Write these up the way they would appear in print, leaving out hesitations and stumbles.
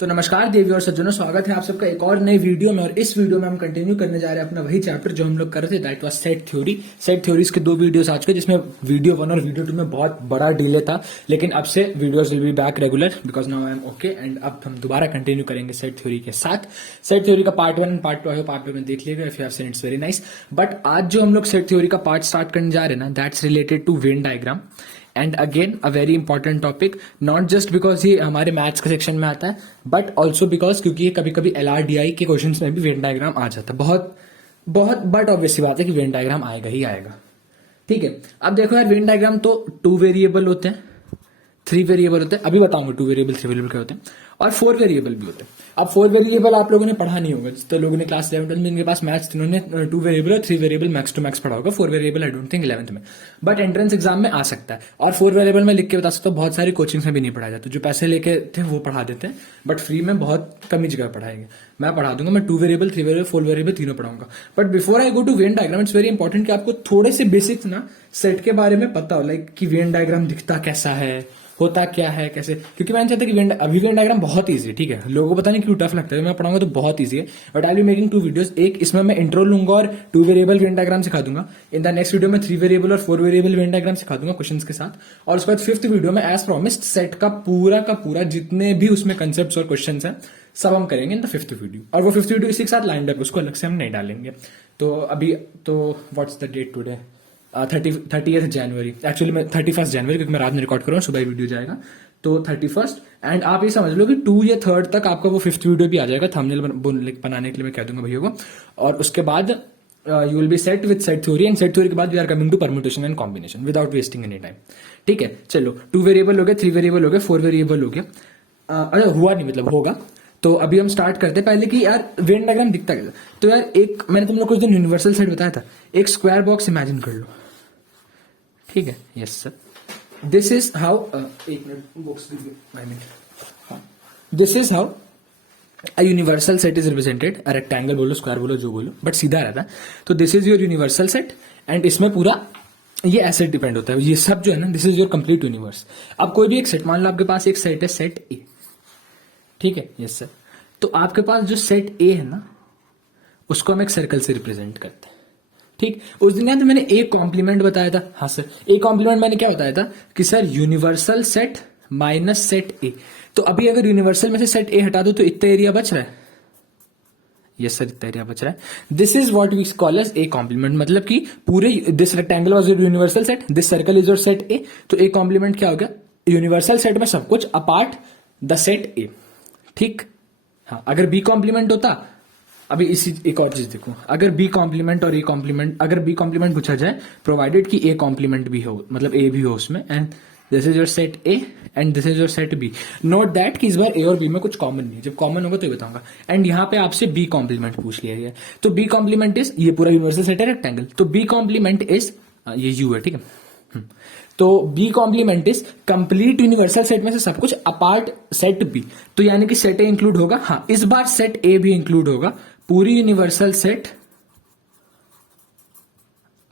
तो नमस्कार देवी और सज्जनों, स्वागत है आप सबका एक और नई वीडियो में। और इस वीडियो में हम कंटिन्यू करने जा रहे हैं अपना वही चैप्टर जो हम लोग कर रहे थे, that was set theory. Set theories के दो वीडियोस आज के, जिसमें वीडियो 1 और वीडियो 2 में बहुत बड़ा डिले था, लेकिन अब से videos will be back regular because now I am okay. And अब हम दोबारा कंटिन्यू करेंगे सेट थ्योरी के साथ। सेट थ्योरी का पार्ट 1 पार्ट 2 है, पार्ट 2 में देख लिएगा if you have seen, it's very nice. But आज जो हम लोग सेट थ्योरी का पार्ट स्टार्ट करने जा रहे हैं ना, that's related to Venn diagram. And again a very important topic, not just because ये हमारे मैथ्स के सेक्शन में आता है, बट ऑल्सो बिकॉज क्योंकि ये कभी कभी LRDI के क्वेश्चन में भी वेन डायग्राम आ जाता है। बहुत बहुत बट ऑब्वियस सी बात है कि वेन डायग्राम आएगा ही आएगा। ठीक है, अब देखो यार, वेन डायग्राम तो 2 वेरिएबल होते हैं, 3 वेरिएबल होते हैं। अभी बताऊंगा 2 वेरिएबल 3 वेरिएबल क्या होते हैं, और 4 वेरिएबल भी होते हैं। अब 4 वेरिएबल आप लोगों ने पढ़ा नहीं होगा, जितने लोगों ने क्लास 11 में इनके पास मैथ्स, इन्होंने 2 वेरिएबल और 3 वेरिएबल मैक्स टू मैक्स पढ़ा होगा। 4 variable I don't think 11th में, बट एंट्रेंस एग्जाम में आ सकता है। और 4 वेरिएबल में लिख के बता सकता हूँ, बहुत सारी कोचिंग्स में भी नहीं पढ़ाया जाता। जो पैसे लेके थे वो पढ़ा देते हैं, बट फ्री में बहुत कम ही जगह पढ़ाएंगे। मैं पढ़ा दूंगा, मैं 2 वेरिएबल 3 वेरिएबल 4 वेरिएबल तीनों पढ़ाऊंगा। But before I go to Venn diagram, it's very important कि आपको थोड़े से बेसिक्स ना सेट के बारे में पता हो, लाइक कि वेन डायग्राम दिखता कैसा है, होता क्या है, कैसे। क्योंकि मैंने चाहता कि अभी वेन डायग्राम बहुत इजी है, ठीक है। लोगों को पता नहीं क्यों टफ लगता है, मैं पढ़ाऊंगा तो बहुत इजी है। But I be making 2 videos, एक इसमें मैं इंट्रो लूंगा और 2 वेरिएबल वेन डायग्राम सिखा दूंगा। इन द नेक्स्ट वीडियो में 3 वेरिएबल और 4 वेरिएबल वेन डायग्राम सिखा दूंगा क्वेश्चंस के साथ। और उसके बाद 5th वीडियो में एज प्रॉमिस्ड सेट का पूरा जितने भी उसमें कंसेप्ट और क्वेश्चन है सब हम करेंगे इन द 5th वीडियो। और वो 5th वीडियो इसी के साथ लाइंड अप, उसको अलग से हम नहीं डालेंगे। तो अभी तो what's the date today, 30th January, actually मैं 31st जनवरी, क्योंकि मैं रात में रिकॉर्ड कर रहा हूँ, सुबह वीडियो जाएगा। तो 31st, एंड आप ये समझ लो कि 2 या 3rd तक आपका वो 5th वीडियो भी आ जाएगा। थंबनेल बनाने के लिए मैं कह दूंगा भैया को। और उसके बाद you will be set with set theory, and set theory के बाद we are coming to permutation and combination without wasting any time. ठीक है, चलो 2 वेरिएबल हो गए, 3 वेरिएबल हो गए, 4 वेरिएबल हो गया। अरे हुआ नहीं, मतलब होगा। तो अभी हम स्टार्ट करते हैं पहले कि यार वेन डायग्राम दिखता कैसा। तो यार एक मैंने तुम लोग कुछ दिन यूनिवर्सल सेट बताया था, एक स्क्वायर बॉक्स इमेजिन कर लो। ठीक है, yes sir, this is how, एक minute box this is how a universal set is represented. A rectangle बोलो, स्क्वायर बोलो, जो बोलो, बट सीधा रहता है। तो this is your universal set, and इसमें पूरा ये ऐसे डिपेंड होता है, ये सब जो है ना, this is your complete universe. अब कोई भी एक सेट, मान लो आपके पास एक सेट है, सेट ए। ठीक है, यस सर। तो आपके पास जो सेट ए है ना, उसको हम एक सर्कल से रिप्रेजेंट करते हैं। ठीक, उस दिन याद है मैंने एक कॉम्प्लीमेंट बताया था। हाँ सर, एक कॉम्प्लीमेंट मैंने क्या बताया था कि sir universal set minus set A. तो अभी अगर यूनिवर्सल में से सेट ए हटा दो तो इतना एरिया बच रहा है। यस सर, इतना एरिया बच रहा है। This is what we call as A complement, मतलब कि पूरे this rectangle was your universal set, this circle is your set A. तो ए कॉम्प्लीमेंट क्या हो गया, यूनिवर्सल सेट में सब कुछ अपार्ट द सेट ए। ठीक, हाँ, अगर बी कॉम्प्लीमेंट होता, अभी इसी एक और चीज देखो, अगर बी कॉम्प्लीमेंट और ए कॉम्प्लीमेंट, अगर बी कॉम्प्लीमेंट पूछा जाए प्रोवाइडेड कि ए कॉम्प्लीमेंट भी हो, मतलब ए भी हो उसमें, and this is your set A and this is your set B. Note that कि इस बार ए और बी में कुछ कॉमन नहीं है, जब कॉमन होगा तो ये बताऊंगा। एंड यहाँ पे आपसे बी कॉम्प्लीमेंट पूछ लिया गया, तो बी कॉम्प्लीमेंट इज, ये पूरा यूनिवर्सल सेट है रेक्टेंगल, तो बी कॉम्प्लीमेंट इज, ये यू है, ठीक है। तो B complement is complete universal set में से सब कुछ अपार्ट सेट बी। तो यानी कि सेट ए इंक्लूड होगा, हाँ इस बार सेट ए भी इंक्लूड होगा, पूरी universal set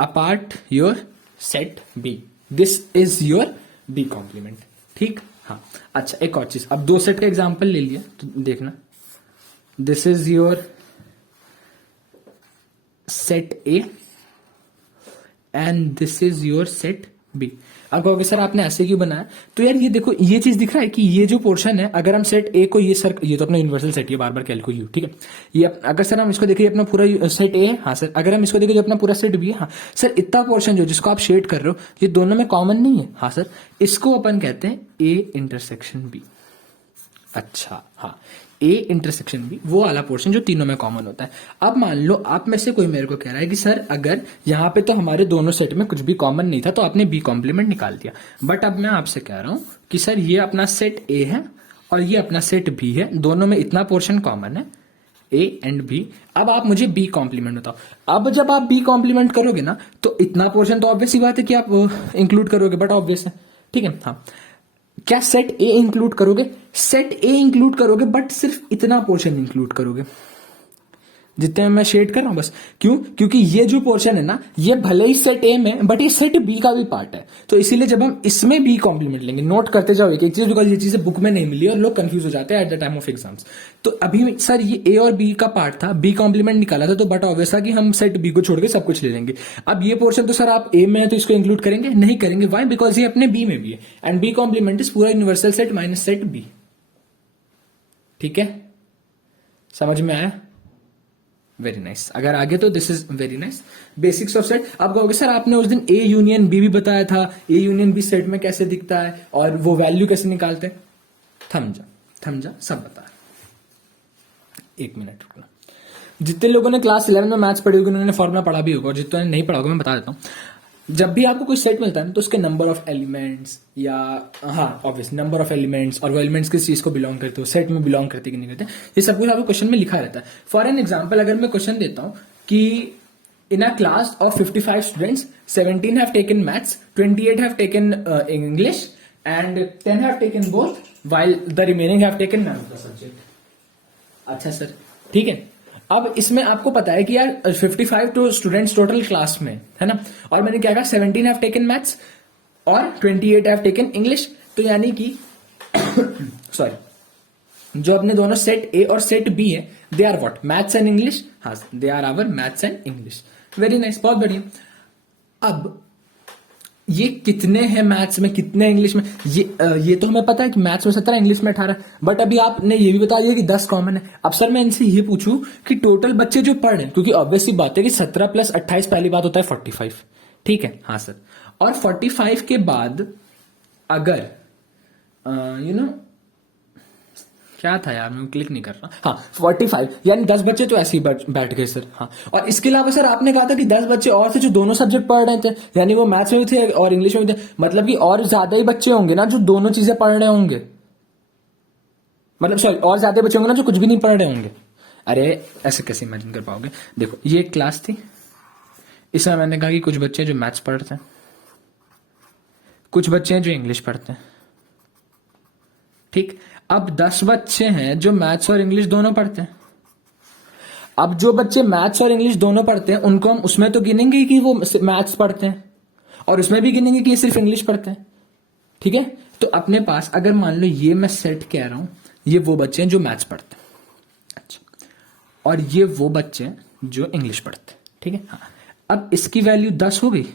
apart your set B. This is your B complement. ठीक, हाँ अच्छा, एक और चीज, अब 2 सेट का एग्जांपल ले लिया तो देखना, this is your set A and this is your set B. अब कहोगे सर आपने ऐसे क्यों बनाया, तो यार ये देखो, ये चीज दिख रहा है कि ये जो पोर्शन है, अगर हम सेट ए को, ये तो अपना यूनिवर्सल सेट है, बार बार कैलकु यू, ठीक है। ये अगर सर हम इसको देखिए, अपना पूरा सेट ए है, हाँ सर। अगर हम इसको देखिए, जो अपना पूरा सेट बी है, हाँ सर। इतना पोर्शन जो जिसको आप शेड कर रहे हो, ये दोनों में कॉमन नहीं है, हाँ सर। इसको अपन कहते हैं ए इंटरसेक्शन बी। अच्छा, हाँ, ए इंटरसेक्शन बी, वो वाला पोर्शन जो तीनों में कॉमन होता है। अब मान लो आप में से कोई मेरे को कह रहा है कि सर अगर यहाँ पे तो हमारे दोनों सेट में कुछ भी कॉमन नहीं था, तो आपने बी कॉम्प्लीमेंट निकाल दिया। बट अब मैं आपसे कह रहा हूं कि सर ये अपना सेट ए है और ये अपना सेट बी है, दोनों में इतना पोर्शन कॉमन है, ए एंड बी। अब आप मुझे बी कॉम्प्लीमेंट बताओ। अब जब आप बी कॉम्प्लीमेंट करोगे ना, तो इतना पोर्शन तो ऑब्वियस ही बात है कि आप इंक्लूड करोगे, बट ऑब्वियस है, ठीक है। हाँ, क्या सेट ए इंक्लूड करोगे, सेट ए इंक्लूड करोगे, बट सिर्फ इतना पोर्शन इंक्लूड करोगे। जितने मैं शेड कर रहा हूं बस। क्यों? क्योंकि ये जो पोर्शन है ना, ये भले ही सेट ए में बट ये सेट बी का भी पार्ट है, तो इसीलिए जब हम इसमें बी कॉम्प्लीमेंट लेंगे, नोट करते जाओ एक एक चीज, बिकॉज ये चीजें बुक में नहीं मिली और लोग कंफ्यूज हो जाते हैं at the time of exams. तो अभी सर ये ए और बी का पार्ट था, बी कॉम्प्लीमेंट निकाला था, तो बट ऑब्वियस था कि हम सेट बी को छोड़ के सब कुछ ले लेंगे। अब ये पोर्शन तो सर आप ए में है तो इसको इंक्लूड करेंगे नहीं करेंगे, वाई? बिकॉज ये अपने बी में भी है, एंड बी कॉम्प्लीमेंट इज पूरा universal set minus set B. ठीक है, समझ में आया? Very nice. अगर आगे तो this is very nice, basics of set. आप कहोगे सर आपने उस दिन ए यूनियन बी भी बताया था, ए यूनियन बी सेट में कैसे दिखता है और वो वैल्यू कैसे निकालते हैं? थम जा सब बता, एक मिनट रुकना। जितने लोगों ने क्लास 11 में मैथ्स पढ़ी होगी उन्होंने फॉर्मूला पढ़ा भी होगा, और जितने ने नहीं पढ़ा होगा मैं बता देता हूँ। जब भी आपको कोई सेट मिलता है तो उसके नंबर ऑफ एलिमेंट्स या ऑब्वियस नंबर ऑफ एलिमेंट्स, और वो एलिमेंट्स किस चीज को बिलोंग करते हो, सेट में बिलोंग करते कि नहीं करते, ये सब कुछ आपको क्वेश्चन में लिखा रहता है। फॉर एन एग्जाम्पल, अगर मैं क्वेश्चन देता हूं कि in a class of 55 students 17 have taken maths, 28 have taken English and 10 have taken both, while the remaining have taken none of the subject. अच्छा सर, ठीक है। अब इसमें आपको पता है कि यार 55 तो स्टूडेंट्स टोटल क्लास में है ना, और मैंने क्या कहा 17 हैव टेकन मैथ्स और 28 हैव टेकन इंग्लिश, तो यानी कि सॉरी, जो अपने दोनों सेट ए और सेट बी है, they are what? Maths and English. हाँ, they are our maths and English. Very nice, बहुत बढ़िया। अब ये कितने हैं मैथ्स में, कितने इंग्लिश में, ये तो हमें पता है कि मैथ्स में 17, इंग्लिश में 18, बट अभी आपने ये भी बता दिया कि 10 कॉमन है। अब सर मैं इनसे ये पूछूं कि टोटल बच्चे जो पढ़ रहे हैं, क्योंकि ऑब्वियसली बात है कि 17 प्लस 28 पहली बात होता है 45, ठीक है? हाँ सर, और 45 के बाद अगर क्या था यार, मैं क्लिक नहीं कर रहा। हाँ, 45 यानी 10 बच्चे तो ऐसे ही बैठ गए सर। हाँ, और इसके अलावा सर आपने कहा था कि 10 बच्चे और थे जो दोनों सब्जेक्ट पढ़ रहे थे, यानी वो मैथ्स में भी थे और इंग्लिश में भी थे, मतलब कि और ज्यादा ही बच्चे होंगे ना जो दोनों चीजें पढ़ रहे होंगे, मतलब सॉरी, और ज्यादा बच्चे होंगे ना जो कुछ भी नहीं पढ़ रहे होंगे। अरे ऐसे कैसे इमेजिन कर पाओगे? देखो, ये एक क्लास थी, इसमें मैंने कहा कि कुछ बच्चे जो मैथ्स पढ़ते हैं, कुछ बच्चे हैं जो इंग्लिश पढ़ते हैं, ठीक। अब 10 बच्चे हैं जो मैथ्स और इंग्लिश दोनों पढ़ते हैं। अब जो बच्चे मैथ्स और इंग्लिश दोनों पढ़ते हैं उनको हम उसमें तो गिनेंगे कि वो मैथ्स पढ़ते हैं, और उसमें भी गिनेंगे कि ये सिर्फ इंग्लिश पढ़ते हैं, ठीक है? तो अपने पास अगर मान लो ये मैं सेट कह रहा हूं, ये वो बच्चे हैं जो मैथ्स पढ़ते हैं, अच्छा, और ये वो बच्चे हैं जो इंग्लिश पढ़ते हैं, ठीक है? हाँ, अब इसकी वैल्यू 10 हो गई।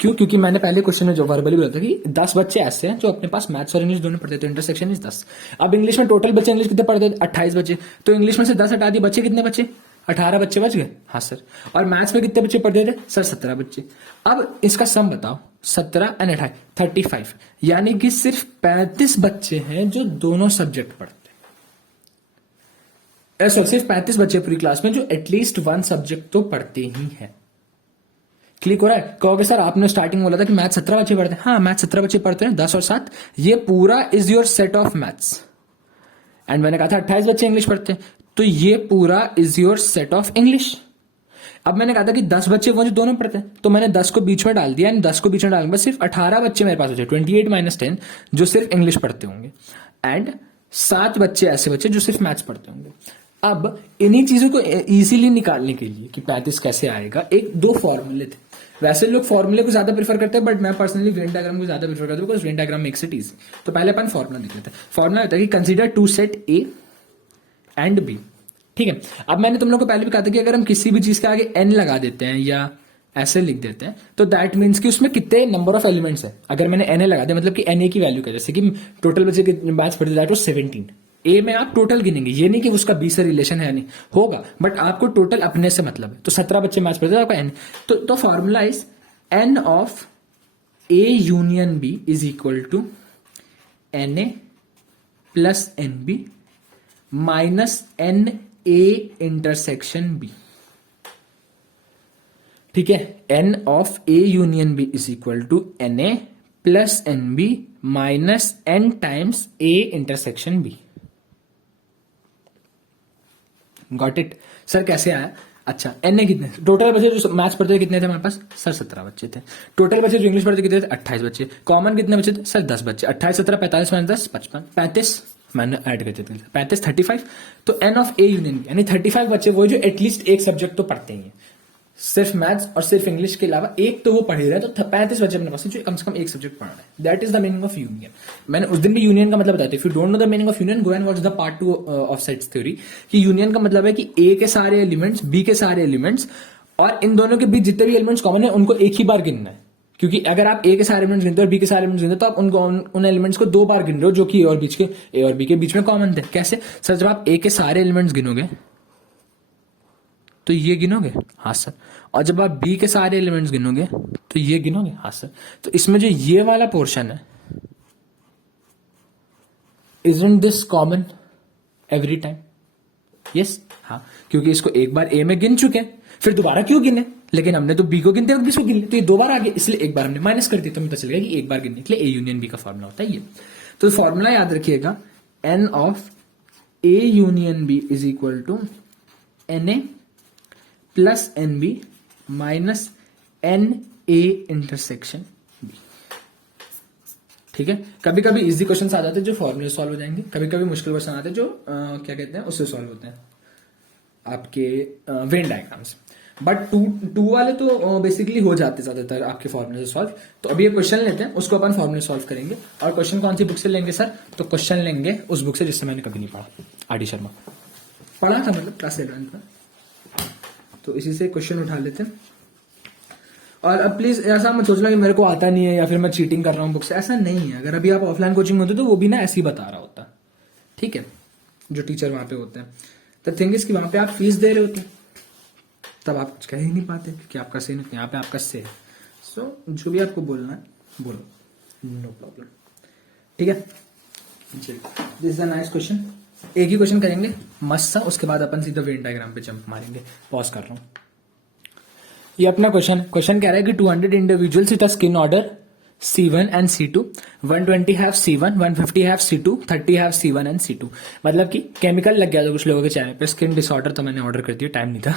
क्यों? क्योंकि मैंने पहले क्वेश्चन में जो वर्बली बोला था कि 10 बच्चे ऐसे हैं जो अपने पास मैथ्स और इंग्लिश दोनों पढ़ते हैं, तो इंटरसेक्शन इज 10। अब इंग्लिश में टोटल बच्चे इंग्लिश कितने पढ़ते हैं? 28 बच्चे, तो इंग्लिश में से 10 हटा दिए, बच्चे कितने बचे? 18 बच्चे बच गए। हाँ सर, और मैथ्स में कितने बच्चे पढ़ते थे सर? 17 बच्चे। अब इसका सम बताओ, 17 एंड 28 35, यानी कि सिर्फ 35 बच्चे हैं जो दोनों सब्जेक्ट पढ़ते हैं। सिर्फ 35 बच्चे पूरी क्लास में जो एटलीस्ट वन सब्जेक्ट तो पढ़ते ही हैं। क्लिक हो रहा है? कहोगे सर आपने स्टार्टिंग बोला था कि मैथ 17 बच्चे पढ़ते हैं। हाँ, मैथ 17 बच्चे पढ़ते हैं, 10 और 7, ये पूरा is your set of maths. And मैंने कहा था 28 बच्चे इंग्लिश पढ़ते हैं, तो ये पूरा is your set of English. अब मैंने कहा था कि 10 बच्चे वो जो दोनों पढ़ते हैं, तो मैंने 10 को बीच में डाल दिया, एंड 10 को बीच में डालने के बाद सिर्फ 18 बच्चे मेरे पास बचे, 28 माइनस 10, जो सिर्फ इंग्लिश पढ़ते होंगे, एंड 7 बच्चे ऐसे बच्चे जो सिर्फ मैथ्स पढ़ते होंगे। अब इन्हीं चीजों को इजीली निकालने के लिए कि 35 कैसे आएगा, एक दो फॉर्मूले थे। वैसे लोग फॉर्मूले को ज्यादा प्रेफर करते हैं, बट मैं पर्सनली वेन डायग्राम को ज्यादा प्रेफर करता हूं, because Venn diagram makes it easy. तो पहले अपन फॉर्मूला देख लेते हैं। फॉर्मूला होता है कि consider two set A and B, ठीक है? अब मैंने तुम लोग को पहले भी कहा था कि अगर हम किसी भी चीज के आगे एन लगा देते हैं या ऐसे लिख देते हैं, तो दैट मीन्स कि उसमें कितने नंबर ऑफ एलिमेंट्स है। अगर मैंने एन ए लगा दिया, मतलब कि एन ए की वैल्यू क्या, जैसे कि टोटल बच्चे के मैथ्स पढ़ते दैट वाज 17, ए में आप टोटल गिनेंगे, ये नहीं कि उसका बी से रिलेशन है, नहीं होगा, बट आपको टोटल अपने से मतलब है। तो 17 बच्चे मैथ्स पढ़ते हैं, आपका एन, तो formula is n of A union B is equal to n A plus n B minus n A intersection B, ठीक है? N of A union B is equal to n A plus n B minus n times A intersection B. Got it? Sir कैसे आया? अच्छा, N A कितने, total बच्चे जो maths पढ़ते थे कितने थे हमारे पास सर? 17 बच्चे थे। टोटल बच्चे जो इंग्लिश पढ़ते कितने थे? 28 बच्चे। कॉमन कितने बच्चे थे सर? 10 बच्चे। 28 17 45 -10 55 35 मैंने ऐड कर दिया 35 35, तो n of A union B, यानी 35 बच्चे वो जो एटलीस्ट एक सब्जेक्ट तो पढ़ते ही हैं, सिर्फ मैथ्स और सिर्फ इंग्लिश के अलावा एक तो वो पढ़ ही रहा है, तो 35 बच्चे अपने पास जो कम से कम एक सब्जेक्ट पढ़ रहा है. That is the meaning of union. मैंने उस दिन भी यूनियन का मतलब बताया था. If you don't know the meaning of union, go and watch the part 2 of sets theory. कि यूनियन का मतलब है कि ए के सारे एलिमेंट्स, बी के सारे एलिमेंट्स, और इन दोनों के बीच जितने भी एलिमेंट्स कॉमन है उनको एक ही बार गिनना है. क्योंकि अगर आप ए के सारे एलिमेंट्स गिनते हो और बी के सारे एलिमेंट्स गिनते हो, तो आप उनको उन एलिमेंट्स को दो बार गिन रहे हो जो कि ए और बी के बीच में कॉमन थे. कैसे सर? जब आप ए के सारे एलिमेंट्स गिनोगे तो ये गिनोगे, हाँ सर. और जब आप बी के सारे एलिमेंट्स गिनोगे तो ये गिनोगे, हाँ सर. तो इसमें जो ये वाला पोर्शन है, isn't this common every time? Yes, हाँ, क्योंकि इसको एक बार ए में गिन चुके हैं, फिर दोबारा क्यों गिने? लेकिन हमने तो बी को गिनते वक्त भी इसको गिन लिया, तो ये दो बार आ गया, इसलिए एक बार हमने माइनस कर दिया. तो हमें पता चल गया कि एक बार गिनने के लिए ए यूनियन बी का फॉर्मूला होता है ये. तो फॉर्मूला याद रखिएगा, n of A union B is equal to n A plus n B minus n A intersection B. ठीक है. कभी कभी इजी क्वेश्चन आ जाते हैं जो फॉर्मूले सॉल्व हो जाएंगे, कभी कभी मुश्किल क्वेश्चन आते हैं जो क्या कहते हैं उससे सॉल्व होते हैं, आपके वेन डायग्राम्स. बट टू वाले तो बेसिकली हो जाते ज्यादातर आपके फॉर्मूले से सॉल्व. तो अभी ये क्वेश्चन लेते हैं, उसको अपन फॉर्मूले सॉल्व करेंगे. और क्वेश्चन कौन सी बुक से लेंगे सर? तो क्वेश्चन लेंगे उस बुक से जिससे मैंने कभी नहीं पढ़ा, आर डी शर्मा. पढ़ा था मतलब क्लास 11 में, तो इसी से क्वेश्चन उठा लेते हैं. और अब प्लीज ऐसा मत सोचना कि मेरे को आता नहीं है या फिर मैं चीटिंग कर रहा हूँ बुक से, ऐसा नहीं है. अगर अभी आप ऑफलाइन कोचिंग होते तो वो भी ना ऐसे ही बता रहा होता. ठीक है, जो टीचर वहां पे होते हैं. द थिंग इज कि वहां पे आप फीस दे रहे होते हैं, तब आप कुछ कह ही नहीं पाते क्योंकि आपका से नहीं, यहाँ पे आपका से है. सो जो भी आपको बोलना है बोलो, नो प्रॉब्लम. ठीक है, this is a nice question. एक ही क्वेश्चन करेंगे मस्त सा, उसके बाद अपन सीधा वेन डायग्राम पे जंप मारेंगे. पॉज कर रहा हूं. ये अपना क्वेश्चन कह रहा है कि 200 individuals with a skin order C1 and C2, 120 have C1, 150 have C2, 30 have C1 and C2. मतलब कि केमिकल लग गया था कुछ लोगों के चेहरे पे, स्किन डिसऑर्डर. तो मैंने ऑर्डर कर दिया, टाइम नहीं था,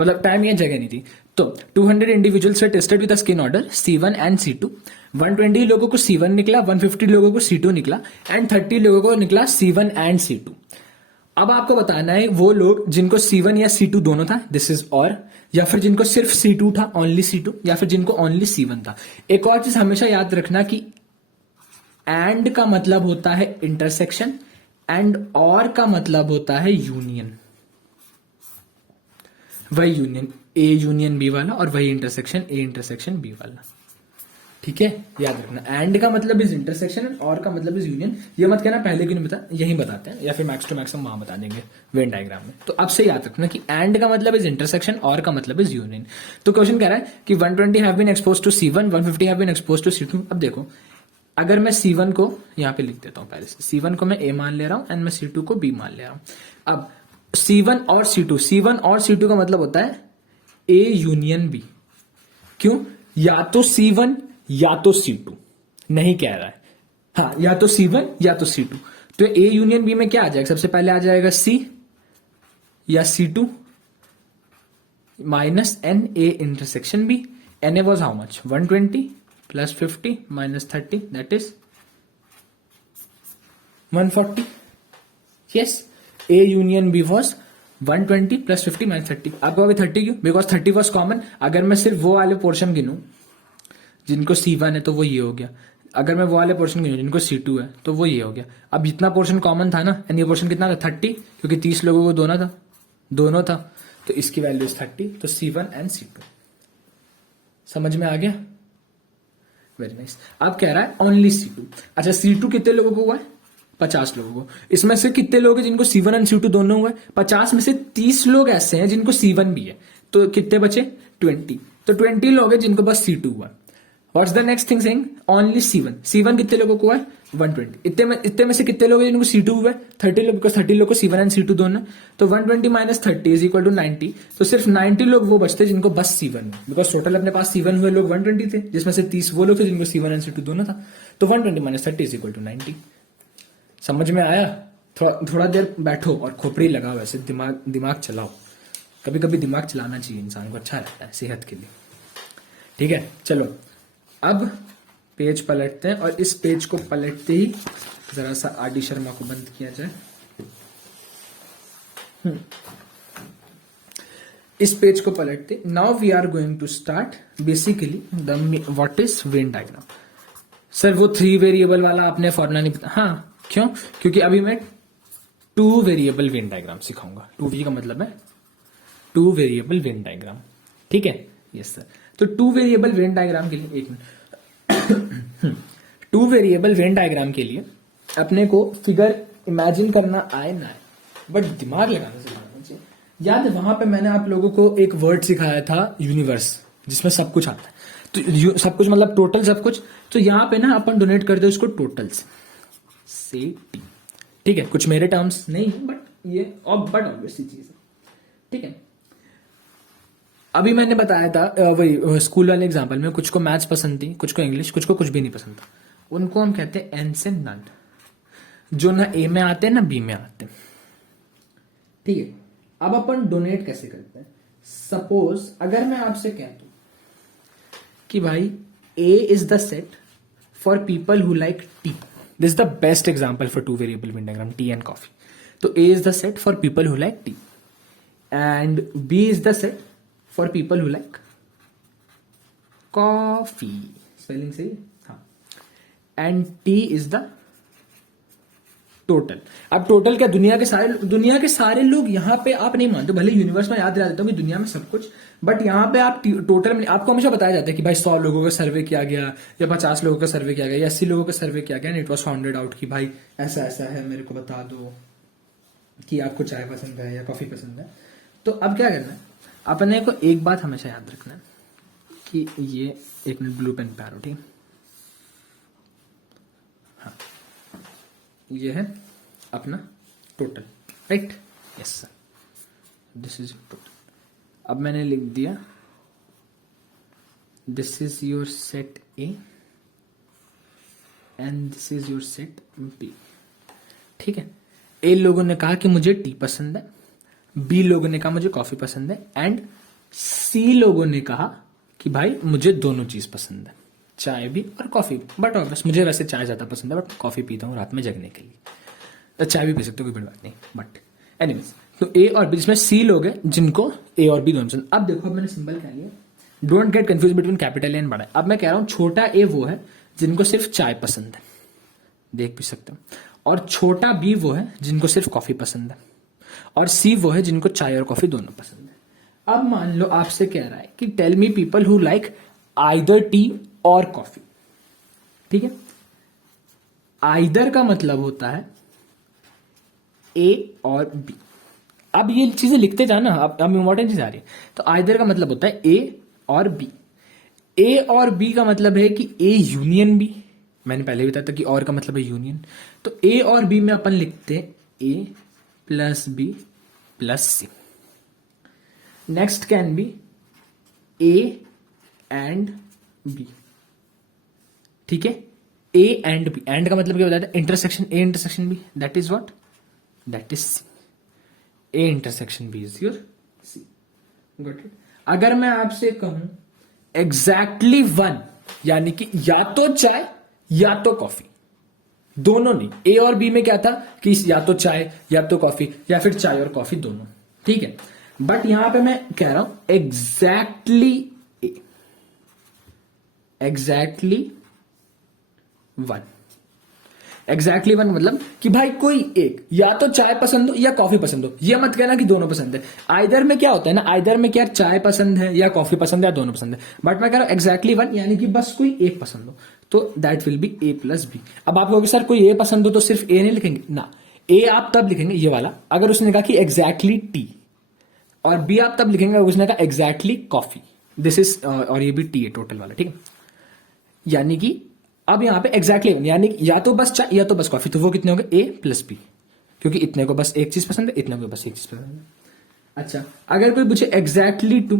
मतलब टाइम या जगह नहीं थी. तो 200 individuals way tested with a skin order C1 and C2. 120 लोगों को C1 निकला, 150 लोगों को C2 निकला, एंड 30 लोगों को निकला C1 and C2. अब आपको बताना है वो लोग जिनको C1 या C2 दोनों था, दिस इज और, या फिर जिनको सिर्फ C2 था, ओनली C2, या फिर जिनको ओनली C1 था. एक और चीज हमेशा याद रखना कि एंड का मतलब होता है इंटरसेक्शन, एंड और का मतलब होता है यूनियन. वही यूनियन ए यूनियन बी वाला और वही इंटरसेक्शन ए इंटरसेक्शन बी वाला. ठीक है, याद रखना. एंड का मतलब इज इंटरसेक्शन और का मतलब इज यूनियन. ये मत कहना पहले क्यों नहीं बता, यही बताते हैं, या फिर मैक्स टू मैक्स हम वहां बता देंगे वेन डायग्राम में. तो अब से याद रखना कि एंड का मतलब इज इंटरसेक्शन और का मतलब इज यूनियन. तो क्वेश्चन कह रहा है कि 120 have been expose to C1, 150 have been expose to C2. अब देखो, अगर मैं C1 को यहां पे लिख देता हूं पहले से, C1 को मैं A मान ले रहा हूं एंड मैं C2 को B मान ले रहा हूं. अब C1 और C2 का मतलब होता है A यूनियन B. क्यों? या तो C1 या तो C2, नहीं कह रहा है, हाँ, या तो C1 या तो C2. तो A यूनियन B में क्या आ जाएगा? सबसे पहले आ जाएगा C या C2 minus N A intersection B. NA was how much? 120 plus 50 minus 30, that is 140. Yes, A union B was 120 plus 50 minus 30. आपको अभी 30 क्यों? Because 30 was common. अगर मैं सिर्फ वो वाले पोर्शन गिनूं जिनको C1 है तो वो ये हो गया. अगर मैं वो वाले पोर्शन गिनूं जिनको C2 है तो वो ये हो गया. अब इतना पोर्शन कॉमन था ना, एंड ये पोर्शन कितना था? 30, क्योंकि 30 लोगों को दोनों था, तो इसकी वैल्यू 30. तो C1 एंड C2. समझ में आ गया? Very nice. अब कह रहा है ओनली C2. अच्छा, C2 कितने लोगों को हुआ है? 50 लोगों को. इसमें से कितने लोग हैं जिनको C1 एंड C2 दोनों हुआ है? 50 में से 30 लोग ऐसे हैं जिनको C1 भी है. तो कितने बचे? 20. तो 20 लोग हैं जिनको बस C2 हुआ. What's the next thing saying? Only C1 कितने लोगों को हुआ है? 120. इतने में से कितने लोग हैं जिनको C2 हुआ है? 30 लोग. 30 लोग को C1 एंड C2 दोनों. तो 120 माइनस 30 इज इक्वल टू 90. तो सिर्फ 90 लोग वो बचते जिनको बस C1 हुआ, बिकॉज टोटल अपने पास C1 हुए लोग 120 थे, जिसमें से 30 वो लोग थे जिनको C1 एंड C2 दोनों था. तो 120 माइनस 30 इज इक्वल टू 90. समझ में आया? थोड़ा देर बैठो और खोपड़ी लगाओ, ऐसे दिमाग चलाओ. कभी कभी दिमाग चलाना चाहिए इंसान को, अच्छा रहता है सेहत के लिए. ठीक है, चलो अब पेज पलटते हैं, और इस पेज को पलटते ही जरा सा आर डी शर्मा को बंद किया जाए। इस पेज को पलटते, now we are going to start basically the what is Venn diagram. Sir वो 3 वेरिएबल वाला आपने फॉर्मूला नहीं पता? हाँ, क्यों? क्योंकि अभी मैं 2 वेरिएबल वेन डायग्राम सिखाऊंगा। 2V का मतलब है 2 वेरिएबल वेन डायग्राम, ठीक है? Yes sir. तो 2 वेरिएबल वेन डायग्राम के लिए, एक मिनट, 2 वेरिएबल वेन डायग्राम के लिए अपने को फिगर इमेजिन करना आए ना आए, बट दिमाग लगाना सिखाना चाहिए। याद है वहां पे मैंने आप लोगों को एक वर्ड सिखाया था, यूनिवर्स, जिसमें सब कुछ आता है। तो सब कुछ मतलब टोटल सब कुछ। तो यहां पे ना अपन डोनेट करते हैं उसको टोटल से टी, ठीक है? कुछ मेरे टर्म्स नहीं, बट ये बट ऑब्वियसली चीज है, ठीक है? अभी मैंने बताया था वही स्कूल वाले एग्जाम्पल में, कुछ को मैथ्स पसंद थी, कुछ को इंग्लिश, कुछ को कुछ भी नहीं पसंद था। उनको हम कहते हैं एन से नन, जो ना ए में आते हैं ना बी में आते हैं, ठीक है? अब अपन डोनेट कैसे करते हैं? सपोज अगर मैं आपसे कह दूं कि भाई A is the set for people who like tea, this is the best example for 2 variable Venn diagram, tea and coffee. तो A is the set for people who like tea and B is the set for people who like coffee, spelling सही है? हाँ। And T is the total. अब total क्या, दुनिया के सारे लोग यहाँ पे आप नहीं मानते, भले यूनिवर्स में याद दिला देता हूँ कि दुनिया में सब कुछ, बट यहाँ पे आप टोटल में आपको हमेशा बताया जाता है कि भाई 100 लोगों का सर्वे किया गया या 50 लोगों का सर्वे किया गया या 80 लोगों का सर्वे किया गया, इट वॉज फाउंडेड आउट कि भाई ऐसा ऐसा है, मेरे को बता दो कि आपको चाय पसंद है या कॉफी पसंद है। तो अब क्या करना है, अपने को एक बात हमेशा याद रखना है कि ये एक मिनट ब्लू पेन पैरो, ठीक, हाँ, ये है अपना total, right? Yes sir, this is total. अब मैंने लिख दिया this is your set A and this is your set B, ठीक है? ए लोगों ने कहा कि मुझे टी पसंद है, बी लोगों ने कहा मुझे कॉफी पसंद है, एंड सी लोगों ने कहा कि भाई मुझे दोनों चीज पसंद है, चाय भी और कॉफी भी। बट ऑब्वियस मुझे वैसे चाय ज्यादा पसंद है, बट कॉफी पीता हूँ रात में जगने के लिए, तो चाय भी पी सकते हो, कोई बड़ी बात नहीं। बट एनीवेज, तो ए और बी, जिसमें सी लोग हैं जिनको ए और बी दोनों पसंद। अब देखो, अब मैंने सिंबल क्या लिया, don't get confuse between capital A and बड़ा। अब मैं कह रहा हूं छोटा ए वो है जिनको सिर्फ चाय पसंद है, देख भी सकते हो, और छोटा बी वो है जिनको सिर्फ कॉफी पसंद है, और सी वो है जिनको चाय और कॉफी दोनों पसंद है। अब मान लो आपसे कह रहा है कि tell me people who like either tea और कॉफी, ठीक है? आइदर का मतलब होता है ए और बी। अब ये चीजें लिखते जाना, अब इंपॉर्टेंट चीज आ रही है। तो आइदर का मतलब होता है ए और बी। ए और बी का मतलब है कि ए यूनियन बी, मैंने पहले भी बताया था कि और का मतलब है यूनियन। तो ए और बी में अपन लिखते हैं A plus B plus C. Next can be A and B, ठीक है? ए एंड बी, एंड का मतलब क्या बताया था? Intersection A intersection B, that is what, that is C. A intersection B is your C, got it? अगर मैं आपसे कहूं एग्जैक्टली 1, यानी कि या तो चाय या तो कॉफी, दोनों नहीं। ए और बी में क्या था कि या तो चाय या तो कॉफी, या फिर चाय और कॉफी दोनों, ठीक है? बट यहां पे मैं कह रहा हूं एग्जैक्टली ए, एग्जैक्टली 1। एग्जैक्टली 1 मतलब कि भाई कोई एक, या तो चाय पसंद हो या कॉफी पसंद हो, ये मत कहना कि दोनों पसंद है। आइदर में क्या होता है ना, आइदर में क्या चाय पसंद है या कॉफी पसंद है या दोनों पसंद है। बट मैं कह रहा हूं एग्जैक्टली 1, यानी कि बस कोई एक पसंद हो, तो that will be A plus B. अब आप कहोगे सर कोई ए पसंद हो तो सिर्फ ए नहीं लिखेंगे ना, ए आप तब लिखेंगे ये वाला अगर उसने कहा कि एग्जैक्टली टी, और बी आप तब लिखेंगे अगर उसने कहा एग्जैक्टली कॉफी। दिस इज और ये भी टी है टोटल वाला, ठीक है? यानी कि अब यहां पे एग्जैक्टली यानी या तो बस चाय या तो बस कॉफी, तो वो कितने होंगे? ए प्लस बी, क्योंकि इतने को बस एक चीज पसंद है, इतने को बस एक चीज पसंद है। अच्छा, अगर कोई पूछे एग्जैक्टली 2,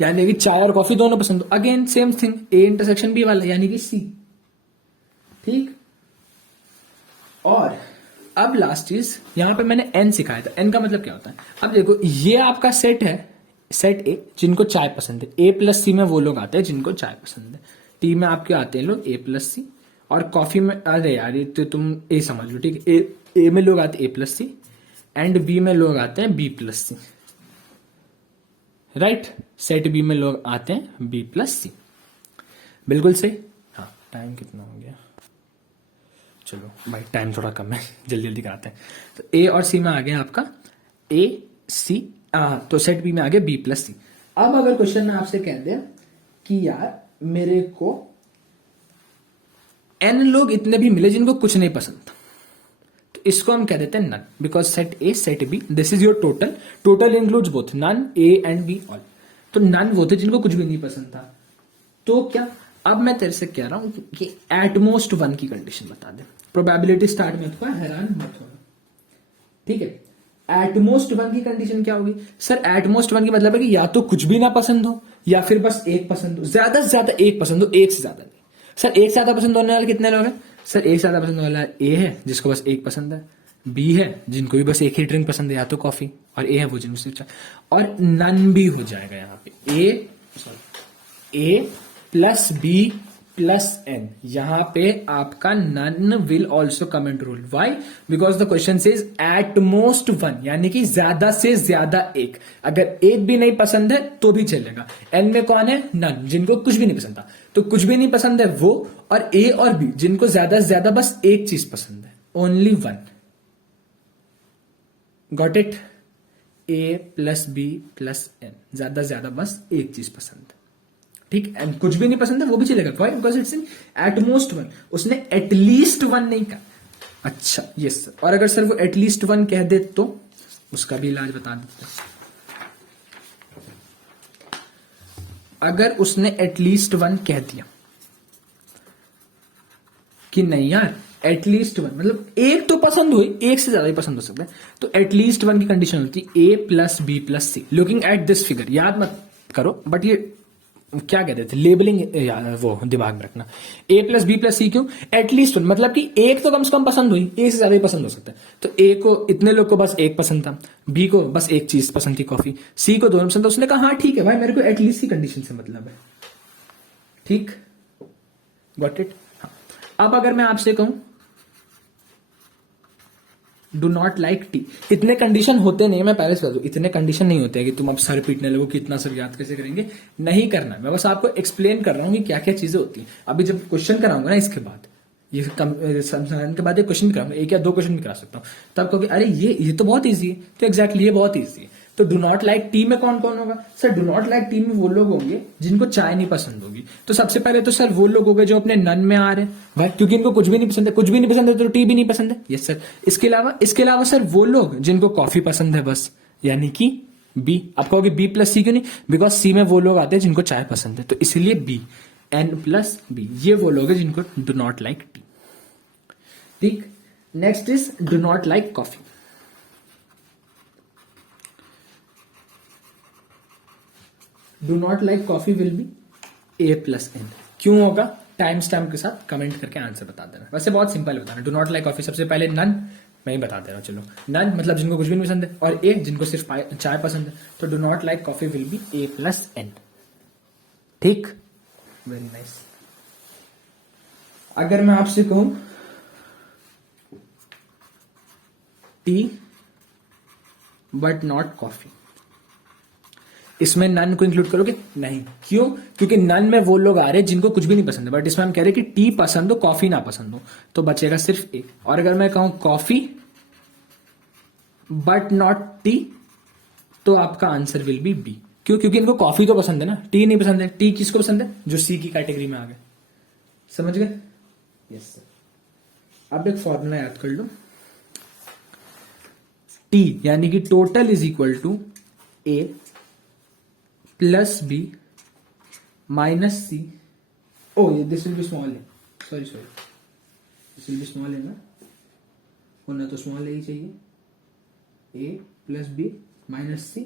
यानी कि चाय और कॉफी दोनों पसंद हो, again same thing, A intersection B वाला, यानी कि सी, ठीक? और अब लास्ट चीज, यहां पे मैंने एन सिखाया था। एन का मतलब क्या होता है? अब देखो, ये आपका सेट है, सेट ए जिनको चाय पसंद है। ए प्लस सी में वो लोग आते हैं जिनको चाय पसंद है। टी में आपके आते हैं लोग ए प्लस सी, और कॉफी में, अरे यार ये तो तुम ए समझ लो, ठीक है। ए में लोग आते A+C एंड बी में लोग आते हैं B+C, राइट। सेट बी में लोग आते हैं B+C, बिल्कुल सही। हाँ, टाइम कितना हो गया? चलो भाई टाइम थोड़ा कम है, जल्दी जल्दी कराते हैं। तो ए और सी में आ गया आपका AC, तो सेट बी में आ गया B+C। अब अगर क्वेश्चन में आपसे कह दे कि यार मेरे को n लोग इतने भी मिले जिनको कुछ नहीं पसंद, तो इसको हम कह देते हैं none, because set A set B this is your total, total includes both none A and B all. तो नन वो थे जिनको कुछ भी नहीं पसंद था। तो क्या, अब मैं तेरे से कह रहा हूं कि एटमोस्ट 1 की कंडीशन बता दे। प्रोबेबिलिटी स्टार्ट मत हो, हैरान मत हो, ठीक है। एटमोस्ट 1 की कंडीशन क्या होगी सर? एटमोस्ट 1 की मतलब है कि या तो कुछ भी ना पसंद हो या फिर बस एक पसंद हो, ज्यादा से ज्यादा एक पसंद हो, एक से ज्यादा नहीं। सर एक से ज्यादा पसंद होने वाले कितने लोग हैं? सर एक से ज्यादा पसंद होने वाला ए है जिसको बस एक पसंद है, बी है जिनको भी बस एक ही ड्रिंक पसंद है या तो कॉफी, और ए है वो जिनको सिर्फ चाय, और नन भी हो जाएगा यहाँ पे। A plus B plus n, यहां पे आपका none will also come in rule. Why? Because the question says at most 1, यानी कि ज्यादा से ज्यादा एक। अगर एक भी नहीं पसंद है तो भी चलेगा। एन में कौन है? नन, जिनको कुछ भी नहीं पसंद था। तो कुछ भी नहीं पसंद है वो, और ए और बी जिनको ज्यादा से ज्यादा बस एक चीज पसंद है, only 1। Got it? A plus B plus n, ज्यादा से ज्यादा बस एक चीज पसंद है, ठीक। एंड कुछ भी नहीं पसंद है वो भी चलेगा। Why? Because it's in at most 1, उसने एटलीस्ट 1 नहीं कहा। अच्छा यस सर, और अगर सर वो एटलीस्ट 1 कह दे तो उसका भी इलाज बता देते हैं। अगर उसने एटलीस्ट 1 कह दिया कि नहीं यार एटलीस्ट 1 मतलब एक तो पसंद हुई, एक से ज्यादा ही पसंद हो सकता है, तो एटलीस्ट 1 की कंडीशन होती है A plus B plus C. Looking at this figure, याद मत करो बट ये क्या कहते थे, लेबलिंग वो दिमाग में रखना। ए प्लस बी प्लस सी क्यों? एटलीस्ट 1 मतलब कि एक तो कम से कम पसंद हुई, एक से ज्यादा ही पसंद हो सकता है। तो ए को इतने लोग को बस एक पसंद था, बी को बस एक चीज पसंद थी कॉफी, सी को दोनों पसंद था। उसने कहा हाँ ठीक है भाई, मेरे को एटलीस्ट की कंडीशन से मतलब है, ठीक। Got it? हाँ। अब अगर मैं आपसे कहूं डू नॉट लाइक टी, इतने कंडीशन होते नहीं है, मैं पहले से बता दूं, इतने कंडीशन नहीं होते हैं कि तुम अब सर पीटने लगो कि इतना सब याद कैसे करेंगे, नहीं करना। मैं बस आपको एक्सप्लेन कर रहा हूं कि क्या क्या चीजें होती हैं। अभी जब क्वेश्चन कराऊंगा ना इसके बाद, ये समझाने के बाद एक क्वेश्चन भी कराऊंगा, एक या दो क्वेश्चन भी करा सकता हूं, तब कहोगे अरे ये तो बहुत ईजी है। तो एग्जैक्टली ये बहुत ईजी है। तो डू नॉट लाइक टी में कौन कौन होगा? Sir do not like T में वो लोग होंगे जिनको चाय नहीं पसंद होगी। तो सबसे पहले तो सर वो लोग हो गए जो अपने नन में आ रहे हैं भाई, क्योंकि इनको कुछ भी नहीं पसंद है, कुछ भी नहीं पसंद है तो टी भी नहीं पसंद है। Yes sir. इसके अलावा सर वो लोग जिनको कॉफी पसंद है बस, यानी कि बी। आप कहोगे बी प्लस सी क्यों नहीं? बिकॉज सी में वो लोग आते हैं जिनको चाय पसंद है, तो इसलिए बी। एन प्लस बी, ये वो लोग हैं जिनको डू नॉट लाइक टी, ठीक। Next is do not like coffee. Do not like coffee will be A plus n. क्यों होगा? टाइम स्टैम्प के साथ कमेंट करके आंसर बता देना। वैसे बहुत सिंपल बताना। डू नॉट लाइक कॉफी सबसे पहले नन, मैं ही बता दे रहा हूं, चलो। नन मतलब जिनको कुछ भी नहीं पसंद है, और ए जिनको सिर्फ चाय पसंद है। तो do not like coffee will be A plus N, ठीक। Very nice. अगर मैं आपसे कहूं टी बट नॉट कॉफी, इसमें नन को इंक्लूड करोगे? नहीं। क्यों? क्योंकि नन में वो लोग आ रहे हैं जिनको कुछ भी नहीं पसंद है, बट इसमें हम कह रहे हैं कि टी पसंद हो कॉफी ना पसंद हो, तो बचेगा सिर्फ ए। और अगर मैं कहूं कॉफी बट नॉट टी, तो आपका आंसर विल बी बी। क्यों? क्योंकि इनको कॉफी तो पसंद है ना, टी नहीं पसंद है। टी किसको पसंद है? जो सी की कैटेगरी में आ गए। समझ गए? Yes sir. अब एक फॉर्मूला याद कर लो, टी यानी कि total is equal to A plus B minus C. ओ ये दिस विल बी स्मॉल है, sorry this will be small है ना, होना तो स्मॉल ही चाहिए। A plus B minus C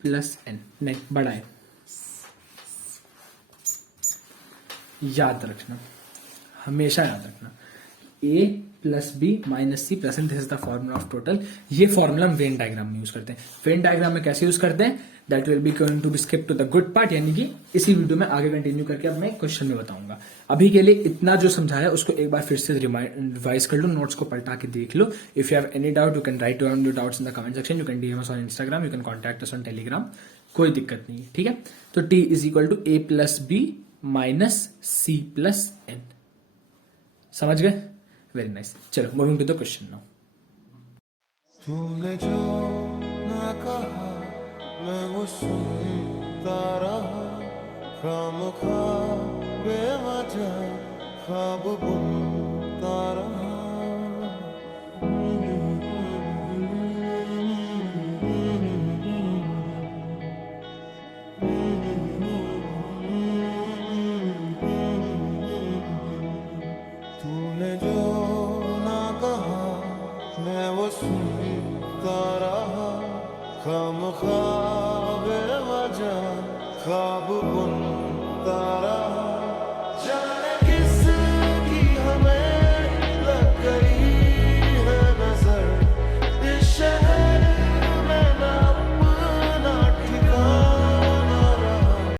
plus N, नहीं बड़ा है। याद रखना, हमेशा याद रखना, A plus B minus C plus N, this is the formula of total. ये फॉर्मूला हम वेन डायग्राम में यूज करते हैं। वेन डायग्राम में कैसे यूज करते हैं, that will be going to be skip to the good part, यानी कि इसी वीडियो में आगे कंटिन्यू करके अब मैं क्वेश्चन में बताऊंगा। अभी के लिए इतना जो समझाया उसको एक बार फिर से रिवाइज कर लो, नोट्स को पलटा के देख लो। If you have any doubt you can write down your doubts in the comment section, you can DM us on Instagram, you can contact us on Telegram, कोई दिक्कत नहीं है, ठीक है। तो T is equal to A plus B minus C plus N, समझ गए? Very nice. चलो moving to the question now. तूने जो ना कहा मैं वो सुनता रहा, खामखा बेवजह ख्वाब बुनता रहा। तूने जो ना कहा मैं वो सुनता रहा, खामखा बेवजह ख्वाब बुनता रहा।